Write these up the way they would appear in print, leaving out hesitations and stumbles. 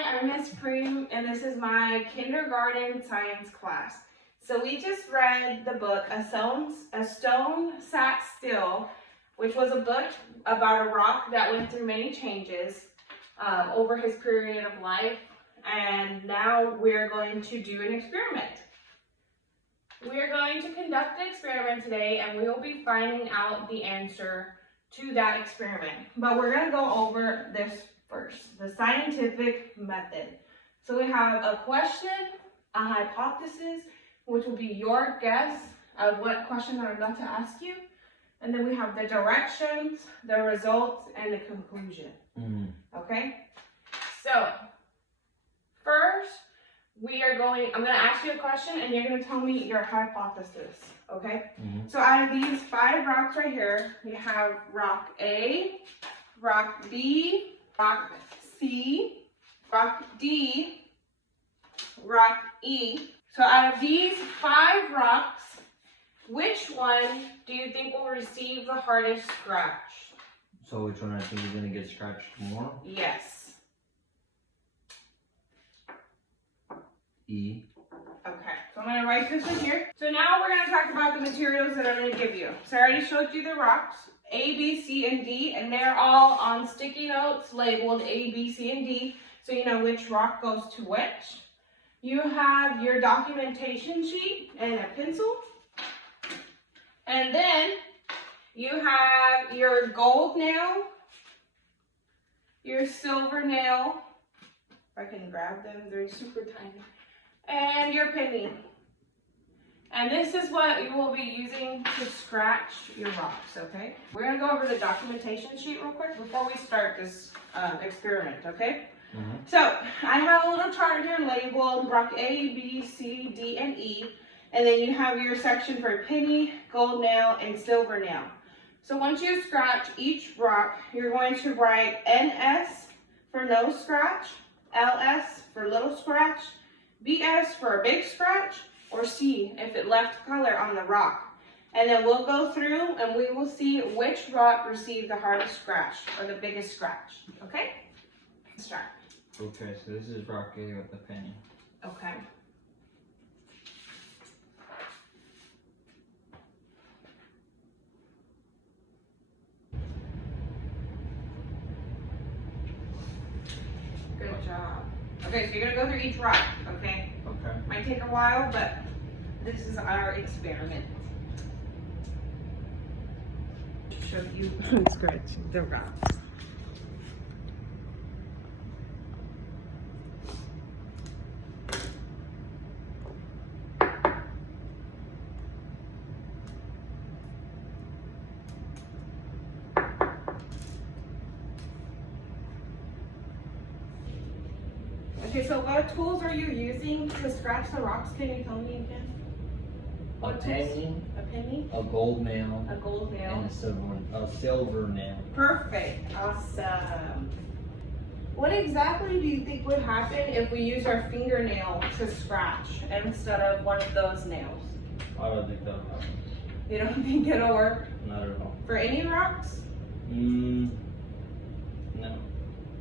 Hi, I'm Miss Preem, and this is my kindergarten science class. So we just read the book, A Stone Sat Still, which was a book about a rock that went through many changes over his period of life. And now we're going to do an experiment. We are going to conduct an experiment today, and we will be finding out the answer to that experiment. But we're going to go over this first, the scientific method. So we have a question, a hypothesis, which will be your guess of what question I'm about to ask you. And then we have the directions, the results, and the conclusion. Okay? So, first, I'm going to ask you a question, and you're going to tell me your hypothesis. Okay? So out of these 5 rocks right here, we have rock A, rock B, rock C, rock D, rock E. So out of these 5 rocks, which one do you think will receive the hardest scratch? So which one I think is going to get scratched more? Yes. E. Okay, so I'm going to write this in here. So now we're going to talk about the materials that I'm going to give you. So I already showed you the rocks, A, B, C, and D, and they're all on sticky notes labeled A, B, C, and D, so you know which rock goes to which. You have your documentation sheet and a pencil. And then you have your gold nail, your silver nail, if I can grab them, they're super tiny, and your penny. And this is what you will be using to scratch your rocks, okay? We're gonna go over the documentation sheet real quick before we start this experiment, okay? So I have a little chart here labeled rock A, B, C, D, and E. And then you have your section for penny, gold nail, and silver nail. So once you scratch each rock, you're going to write NS for no scratch, LS for little scratch, BS for a big scratch, or C if it left color on the rock. And then we'll go through and we will see which rock received the hardest scratch or the biggest scratch. Okay? Let's start. Okay, so this is rock A with the penny. Okay. Good job. Okay, so you're gonna go through each rock, okay? Okay. Might take a while, but this is our experiment. Show you scratch the rocks. Okay, so what tools are you using to scratch the rocks? Can you tell me again? A penny, a penny, a gold nail, a gold nail, and a silver nail. Perfect, awesome. What exactly do you think would happen if we use our fingernail to scratch instead of one of those nails? I don't think that'll happen. You don't think it'll work? Not at all. For any rocks? No.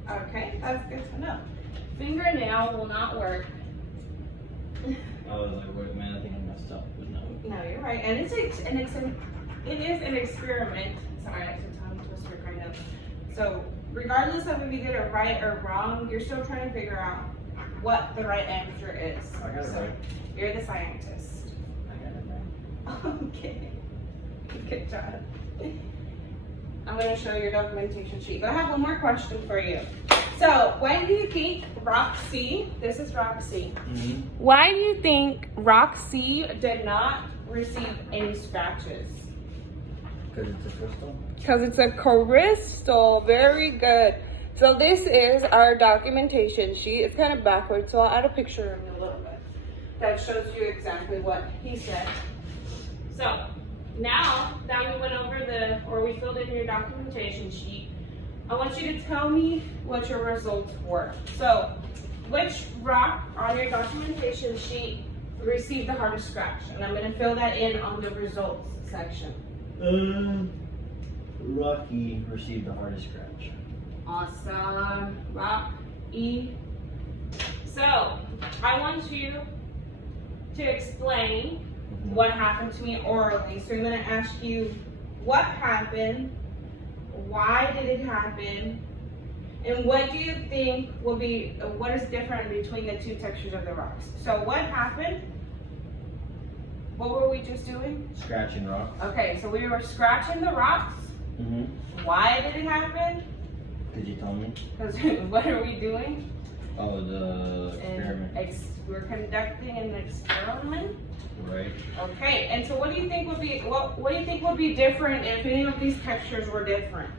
Okay, that's good to know. Fingernail will not work. I was like, wait, man, I think I messed up, but no. No, you're right, and it is an experiment. Sorry, it's a tongue twister kind of. So regardless of if you get it right or wrong, you're still trying to figure out what the right answer is. I got it right. You're the scientist. I got it right. Okay, good job. I'm going to show your documentation sheet. But I have one more question for you. So, why do you think rock C, this is rock C, why do you think rock C did not receive any scratches? Because it's a crystal? Because it's a crystal. Very good. So this is our documentation sheet. It's kind of backwards, so I'll add a picture in a little bit that shows you exactly what he said. So now that we went over we filled in your documentation sheet, I want you to tell me what your results were. So which rock on your documentation sheet received the hardest scratch? And I'm going to fill that in on the results section. Rocky received the hardest scratch. Awesome. Rock E I want you to explain what happened to me orally. So I'm going to ask you what happened, why did it happen, and what do you think what is different between the two textures of the rocks? So what happened? What were we just doing? Scratching rock. Okay, so we were scratching the rocks. Why did it happen? Could you tell me? Because what are we doing? Oh, the experiment. We're conducting an experiment. Right. Okay, and so what do you think would be what do you think would be different if any of these textures were different?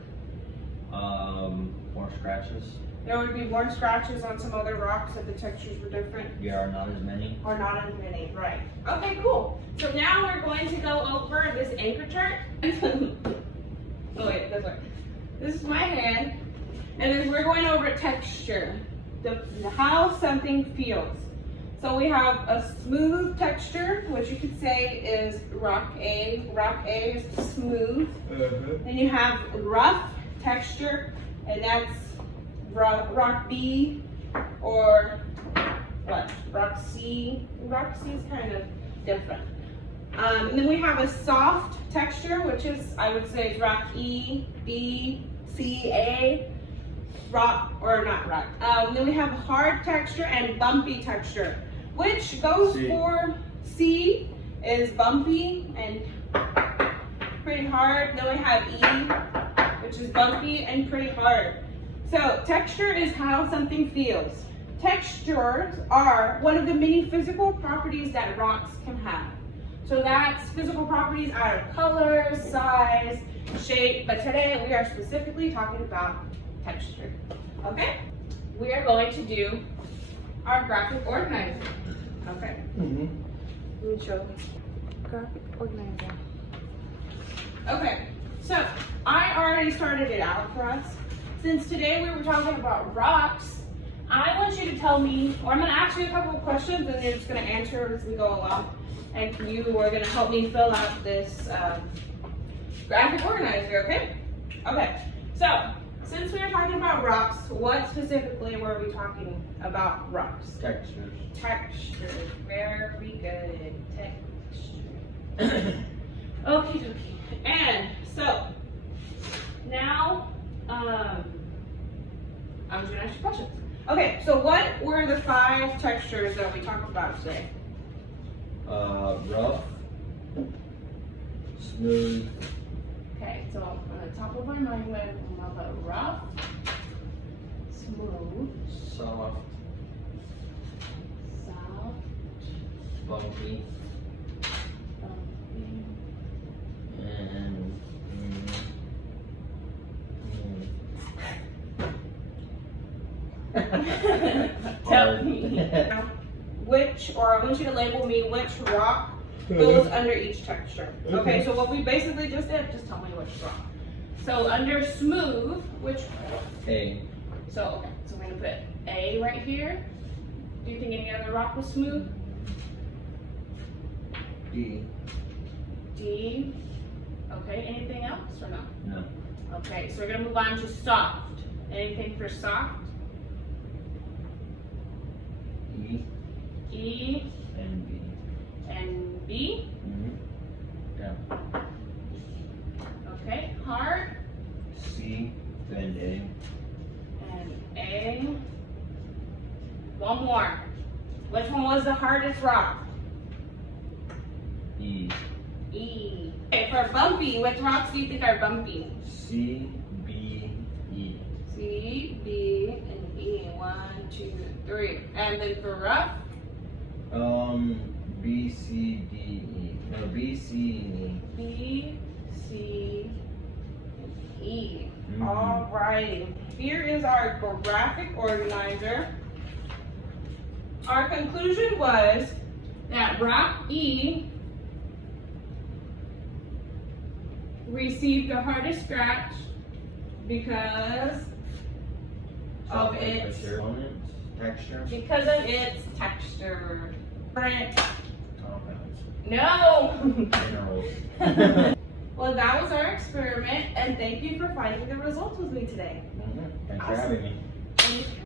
More scratches. There would be more scratches on some other rocks if the textures were different. Yeah, or not as many. Or not as many, right. Okay, cool. So now we're going to go over this anchor chart. Oh wait, this way. This is my hand. And then we're going over texture. How something feels. So we have a smooth texture, which you could say is rock A. Rock A is smooth. Then you have rough texture, and that's rock B, or what? Rock C. Rock C is kind of different. And then we have a soft texture, which is, I would say, is rock E, B, C, A. Rock, or not rock. Then we have hard texture and bumpy texture, which goes for C is bumpy and pretty hard. Then we have E, which is bumpy and pretty hard. So texture is how something feels. Textures are one of the many physical properties that rocks can have. So that's physical properties out of color, size, shape, but today we are specifically talking about texture. Okay? We are going to do our graphic organizer. Okay? Let me show you. Graphic organizer. Okay, so I already started it out for us. Since today we were talking about rocks, I want you to tell me, or I'm going to ask you a couple of questions and you're just going to answer as we go along. And you are going to help me fill out this graphic organizer, okay? Okay, so since we were talking about rocks, what specifically were we talking about rocks? Textures. Texture, very good. Texture. Okie dokie. And so now I'm just gonna ask you questions. Okay, so what were the 5 textures that we talked about today? Rough, smooth. Okay, so on the top of my mind, we have a rough, smooth, Soft, soft, bumpy, bumpy, and Tell me which, or I want you to label me which rock goes under each texture. Okay, so what we basically just did, just tell me which rock. So under smooth, which? A. So, okay, so we're gonna put A right here. Do you think any other rock was smooth? D. D. Okay, anything else or no? No. Okay, so we're gonna move on to soft. Anything for soft? E. E And B. and B. Yeah. Okay, hard. C and A. And A. One more. Which one was the hardest rock? E. E. Okay, for bumpy, which rocks do you think are bumpy? C, B, E. C, B, and E. 1, 2, 3. And then for rough? B, C, D, E. No, B, C, and E. B, C, and E. All right. Here is our graphic organizer. Our conclusion was that rock E received the hardest scratch because of its texture. texture. Compounds. No. Minerals. Well, that was our experiment, and thank you for finding the results with me today. Thanks for having me. Thank you.